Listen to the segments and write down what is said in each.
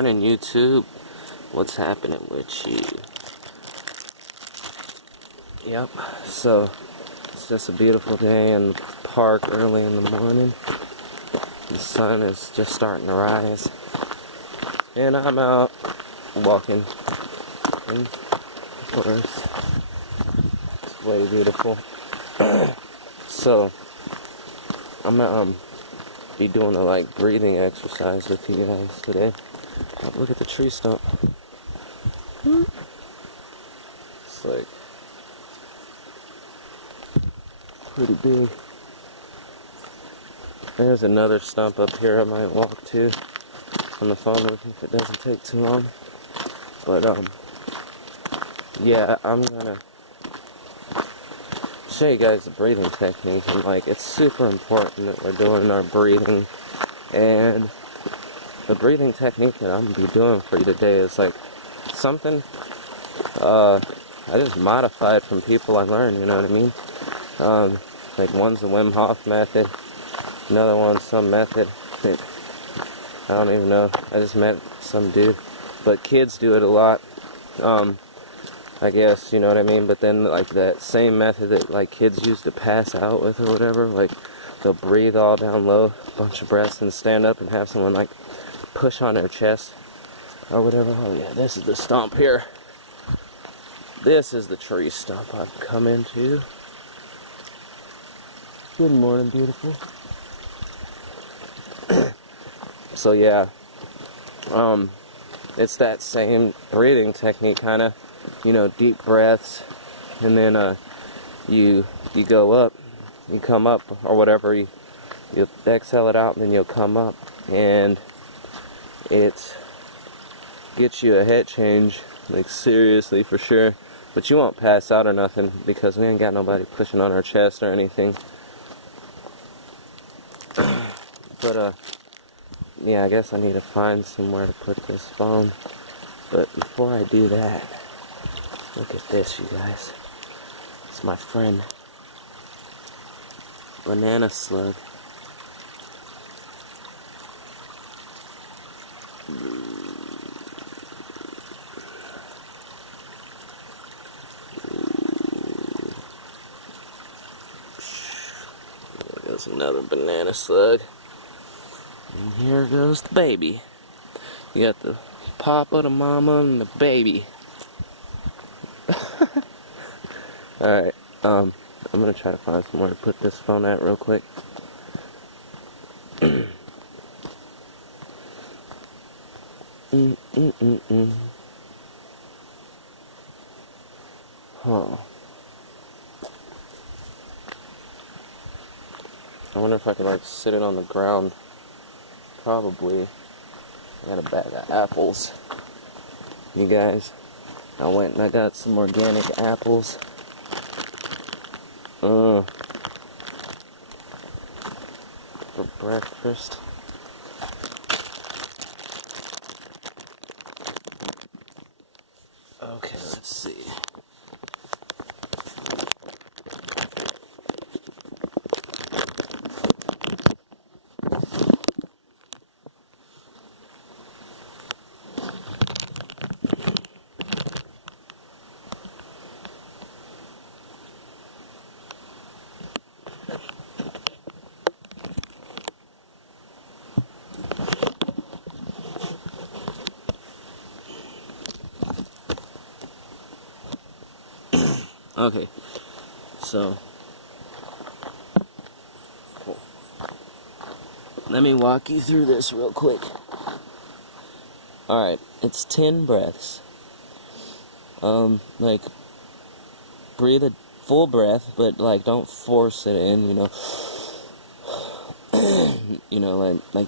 morning, YouTube. What's happening with you? Yep, so it's just a beautiful day in the park early in the morning. The sun is just starting to rise. And I'm out walking. And of course, it's way beautiful. So, I'm gonna be doing a breathing exercise with you guys today. Oh, look at the tree stump. It's pretty big. There's another stump up here I might walk to on the phone if it doesn't take too long. But yeah, I'm gonna show you guys the breathing technique, and it's super important that we're doing our breathing. And the breathing technique that I'm gonna be doing for you today is something I just modified from people I learned, you know what I mean? One's the Wim Hof method, another one's some method that I don't even know, I just met some dude, but kids do it a lot, I guess, you know what I mean? But then that same method that kids used to pass out with or whatever, they'll breathe all down low, a bunch of breaths, and stand up and have someone push on their chest or whatever. Oh yeah, this is the stump here. This is the tree stump I've come into. Good morning, beautiful. So yeah, it's that same breathing technique, kind of, deep breaths, and then you go up, you come up, or whatever, you exhale it out, and then you'll come up, and it gets you a head change, seriously, for sure. But you won't pass out or nothing, because we ain't got nobody pushing on our chest or anything. But yeah, I guess I need to find somewhere to put this phone. But before I do that, look at this, you guys. It's my friend, banana slug. There goes another banana slug. And here goes the baby. You got the papa, the mama, and the baby. Alright, I'm gonna try to find somewhere to put this phone at real quick. Huh. I wonder if I could sit it on the ground. Probably. I got a bag of apples. You guys, I went and I got some organic apples. For breakfast. Okay, let's see. Okay, so cool. Let me walk you through this real quick. Alright, it's 10 breaths. Breathe a full breath, but don't force it in,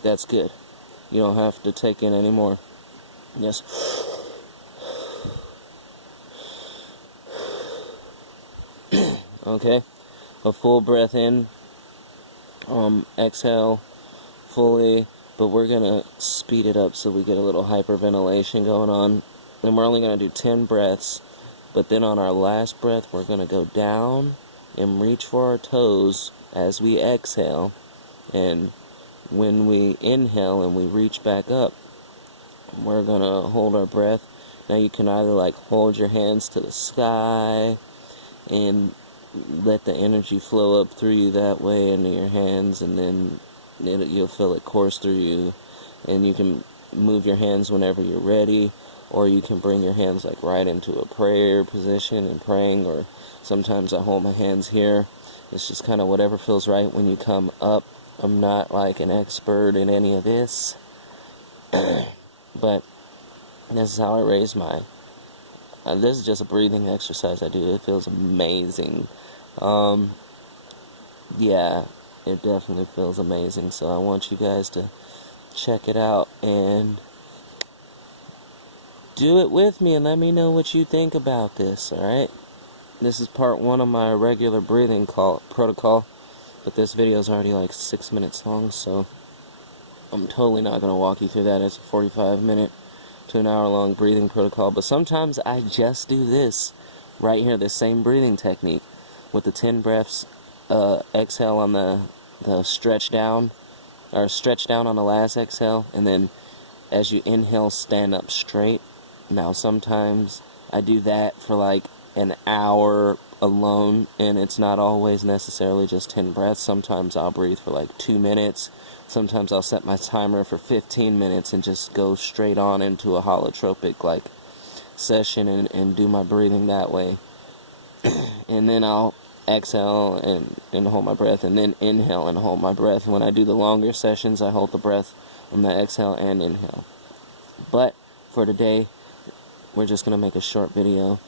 that's good. You don't have to take in any more. Yes. Okay, a full breath in, exhale fully, but we're gonna speed it up so we get a little hyperventilation going on, and we're only gonna do 10 breaths, but then on our last breath we're gonna go down and reach for our toes as we exhale, and when we inhale and we reach back up, we're gonna hold our breath. Now you can either like hold your hands to the sky and let the energy flow up through you that way into your hands, and then you'll feel it course through you, and you can move your hands whenever you're ready, or you can bring your hands like right into a prayer position and praying, or sometimes I hold my hands here. It's just kind of whatever feels right when you come up. I'm not like an expert in any of this, but this is how I raise my... this is just a breathing exercise I do. It feels amazing. Yeah, it definitely feels amazing. So I want you guys to check it out and do it with me and let me know what you think about this, alright? This is part 1 of my regular breathing protocol, but this video is already like 6 minutes long, so I'm totally not going to walk you through that. It's a 45-minute to an hour-long breathing protocol, but sometimes I just do this right here, this same breathing technique with the 10 breaths. Exhale on the stretch down, or stretch down on the last exhale, and then as you inhale, stand up straight. Now sometimes I do that for like an hour alone, and it's not always necessarily just 10 breaths. Sometimes I'll breathe for like 2 minutes. Sometimes I'll set my timer for 15 minutes and just go straight on into a holotropic like session and do my breathing that way. And then I'll exhale and hold my breath, and then inhale and hold my breath. When I do the longer sessions, I hold the breath on the exhale and inhale. But for today, we're just going to make a short video,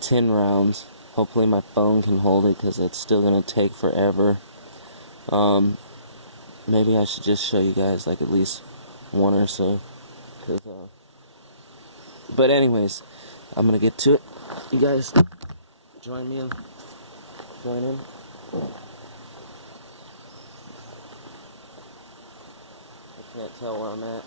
10 rounds. Hopefully my phone can hold it, because it's still going to take forever. Maybe I should just show you guys like at least one or so. But anyways, I'm going to get to it. You guys join me in. Join in. I can't tell where I'm at.